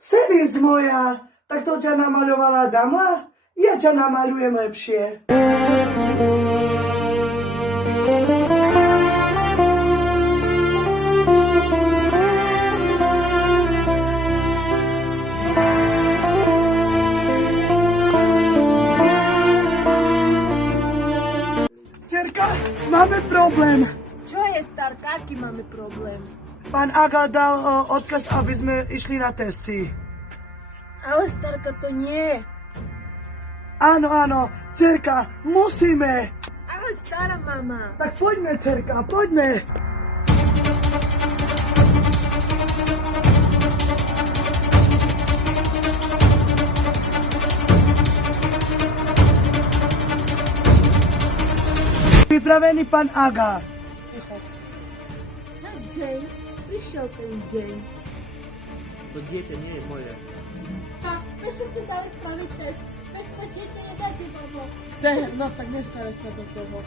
Senis moja, tak to ťa namaľovala dama? Ja ťa namaľujem lepšie. Cerka, máme problém. Čo je, starka, aký máme problém? Pán Aga dal odkaz, aby sme išli na testy. Ale starka, to nie. Áno, áno, cerka, musíme. Ale stará mama. Tak poďme, cerka, poďme. Pripravený pán Aga. No, Jane, prišiel ten deň. To dieťa nie je moje. Tak, ešte ste dali spraviť test. Veď to dieťa nedáte domov. No tak nestaraj sa do toho.